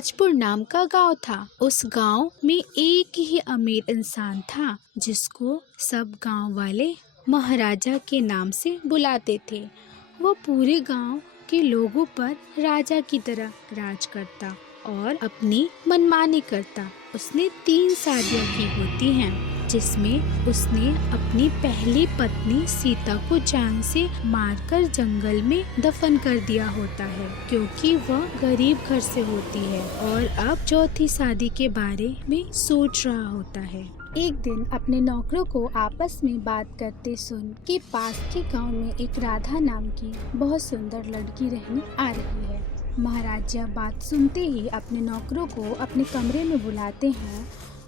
राजपुर नाम का गांव था। उस गांव में एक ही अमीर इंसान था जिसको सब गांव वाले महाराजा के नाम से बुलाते थे। वो पूरे गांव के लोगों पर राजा की तरह राज करता और अपनी मनमानी करता। उसने 3 शादियां की होती हैं, जिसमें उसने अपनी पहली पत्नी सीता को जान से मारकर जंगल में दफन कर दिया होता है, क्योंकि वह गरीब घर से होती है और अब चौथी शादी के बारे में सोच रहा होता है। एक दिन अपने नौकरों को आपस में बात करते सुन कि पास के गांव में एक राधा नाम की बहुत सुंदर लड़की रहने आ रही है। महाराजा बात सुनते ही अपने नौकरों को अपने कमरे में बुलाते हैं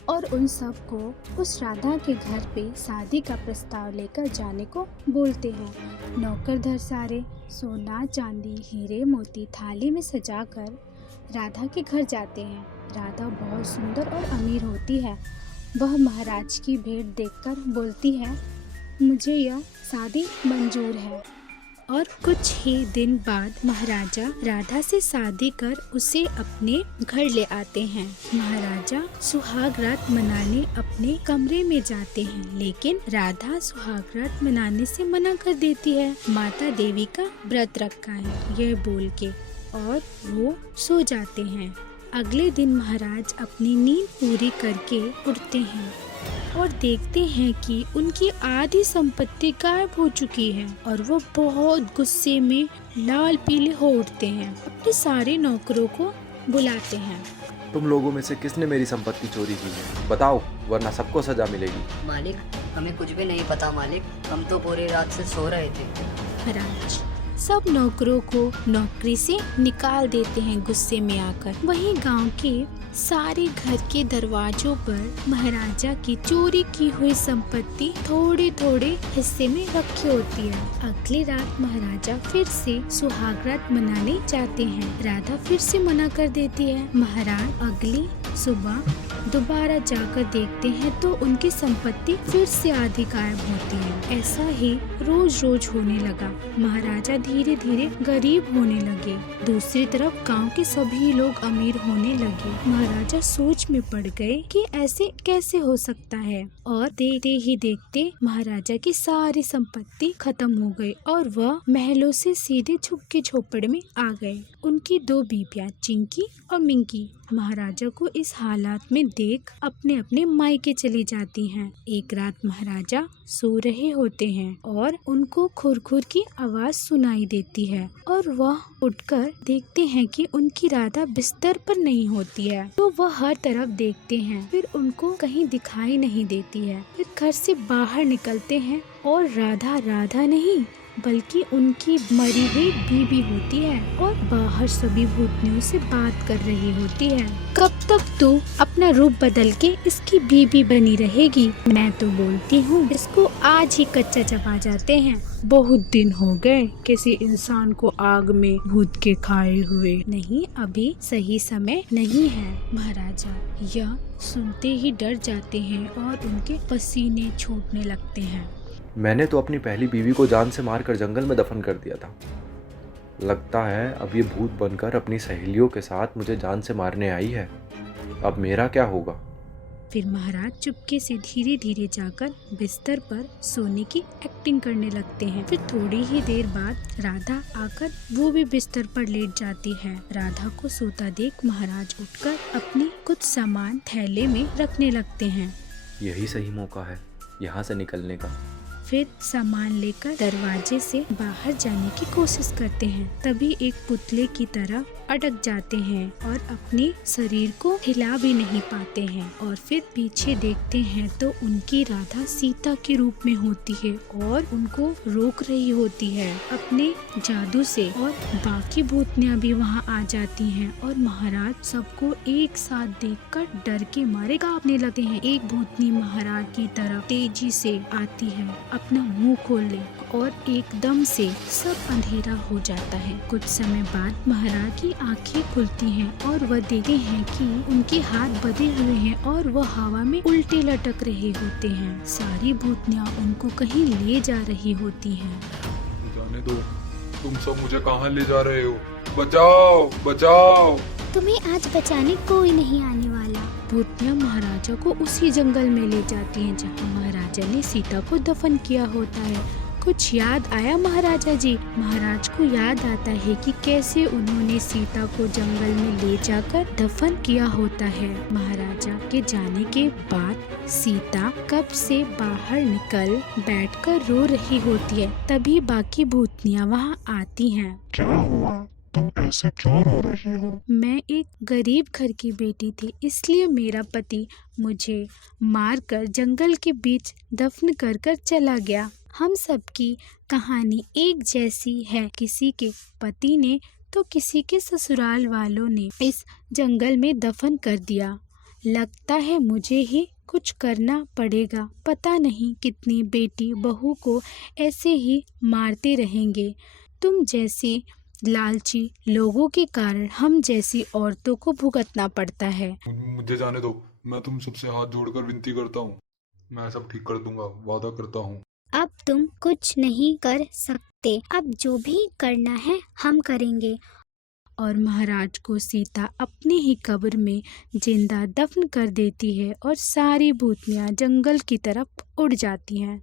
और उन सब को उस राधा के घर पे शादी का प्रस्ताव लेकर जाने को बोलते हैं। नौकर सारे सोना चांदी हीरे मोती थाली में सजाकर राधा के घर जाते हैं। राधा बहुत सुंदर और अमीर होती है। वह महाराज की भेंट देखकर बोलती है, मुझे यह शादी मंजूर है। और कुछ ही दिन बाद महाराजा राधा से शादी कर उसे अपने घर ले आते हैं। महाराजा सुहाग रात मनाने अपने कमरे में जाते हैं, लेकिन राधा सुहाग रात मनाने से मना कर देती है। माता देवी का व्रत रखा है यह बोल के, और वो सो जाते हैं। अगले दिन महाराज अपनी नींद पूरी करके उठते हैं और देखते हैं कि उनकी आधी संपत्ति गायब हो चुकी है और वो बहुत गुस्से में लाल पीले हो उठते हैं। अपने सारे नौकरों को बुलाते हैं। तुम लोगों में से किसने मेरी संपत्ति चोरी की है, बताओ, वरना सबको सजा मिलेगी। मालिक, हमें कुछ भी नहीं पता मालिक, हम तो पूरी रात से सो रहे थे। महाराज सब नौकरों को नौकरी से निकाल देते हैं गुस्से में आकर। वहीं गांव के सारे घर के दरवाजों पर महाराजा की चोरी की हुई संपत्ति थोड़े थोड़े हिस्से में रखी होती है। अगली रात महाराजा फिर से सुहागरात मनाने जाते हैं। राधा फिर से मना कर देती है। महाराज अगली सुबह दोबारा जाकर देखते हैं तो उनकी संपत्ति फिर से आधी गायब होती है। ऐसा ही रोज रोज होने लगा। महाराजा धीरे धीरे गरीब होने लगे। दूसरी तरफ गांव के सभी लोग अमीर होने लगे। महाराजा सोच में पड़ गए कि ऐसे कैसे हो सकता है, और देखते ही देखते महाराजा की सारी संपत्ति खत्म हो गई और वह महलों से सीधे झुग्गी झोपड़ में आ गए। उनकी 2 बीबियां चिंकी और मिंकी महाराजा को इस हालात में देख अपने अपने मायके चली जाती हैं। एक रात महाराजा सो रहे होते हैं और उनको खुरखुर की आवाज सुनाई देती है और वह उठकर देखते हैं कि उनकी राधा बिस्तर पर नहीं होती है। तो वह हर तरफ देखते हैं, फिर उनको कहीं दिखाई नहीं देती है। फिर घर से बाहर निकलते हैं और राधा राधा नहीं बल्कि उनकी मरी हुई बीबी होती है और बाहर सभी भूतनियों से बात कर रही होती है। कब तक तू अपना रूप बदल के इसकी बीबी बनी रहेगी? मैं तो बोलती हूँ इसको आज ही कच्चा चबा जाते हैं। बहुत दिन हो गए किसी इंसान को आग में भूत के खाए हुए। नहीं, अभी सही समय नहीं है। महाराजा यह सुनते ही डर जाते हैं और उनके पसीने छूटने लगते हैं। मैंने तो अपनी पहली बीवी को जान से मारकर जंगल में दफन कर दिया था। लगता है अब ये भूत बनकर अपनी सहेलियों के साथ मुझे जान से मारने आई है। अब मेरा क्या होगा? फिर महाराज चुपके से धीरे धीरे जाकर बिस्तर पर सोने की एक्टिंग करने लगते हैं। फिर थोड़ी ही देर बाद राधा आकर वो भी बिस्तर पर लेट जाती है। राधा को सोता देख महाराज उठकर अपनी कुछ सामान थैले में रखने लगते हैं। यही सही मौका है यहाँ से निकलने का। फिर सामान लेकर दरवाजे से बाहर जाने की कोशिश करते हैं। तभी एक पुतले की तरह अटक जाते हैं और अपने शरीर को हिला भी नहीं पाते हैं। और फिर पीछे देखते हैं तो उनकी राधा सीता के रूप में होती है और उनको रोक रही होती है अपने जादू से। और बाकी भूतनियाँ भी वहाँ आ जाती हैं और महाराज सबको एक साथ देखकर डर के मारे कांपने लगते हैं। एक भूतनी महाराज की तरफ तेजी से आती है, अपना मुंह खोल ले और एकदम से सब अंधेरा हो जाता है। कुछ समय बाद महाराज की आंखें खुलती हैं और वह देखते हैं कि उनके हाथ बंधे हुए हैं और वह हवा में उल्टे लटक रहे होते हैं। सारी भूतनियाँ उनको कहीं ले जा रही होती हैं। जाने दो, तुम सब मुझे कहाँ ले जा रहे हो? बचाओ बचाओ। तुम्हें आज बचाने कोई नहीं आने वाला। भूतनियाँ महाराजा को उसी जंगल में ले जाती हैं जहाँ महाराजा ने सीता को दफन किया होता है। कुछ याद आया महाराजा जी। महाराज को याद आता है कि कैसे उन्होंने सीता को जंगल में ले जाकर दफन किया होता है। महाराजा के जाने के बाद सीता कब से बाहर निकल बैठकर रो रही होती है। तभी बाकी भूतनियाँ वहाँ आती हैं। क्या हुआ? तुम ऐसे क्यों रो रही हो? मैं एक गरीब घर की बेटी थी, इसलिए मेरा पति मुझे मारकर जंगल के बीच दफन कर कर चला गया। हम सबकी कहानी एक जैसी है। किसी के पति ने तो किसी के ससुराल वालों ने इस जंगल में दफन कर दिया। लगता है मुझे ही कुछ करना पड़ेगा। पता नहीं कितनी बेटी बहू को ऐसे ही मारते रहेंगे। तुम जैसे लालची लोगों के कारण हम जैसी औरतों को भुगतना पड़ता है। मुझे जाने दो। मैं तुम सबसे हाथ जोड़कर विनती करता हूँ। मैं सब ठीक कर दूंगा, वादा करता हूँ। अब तुम कुछ नहीं कर सकते। अब जो भी करना है हम करेंगे। और महाराज को सीता अपनी ही कब्र में जिंदा दफन कर देती है और सारी भूतनियाँ जंगल की तरफ उड़ जाती हैं।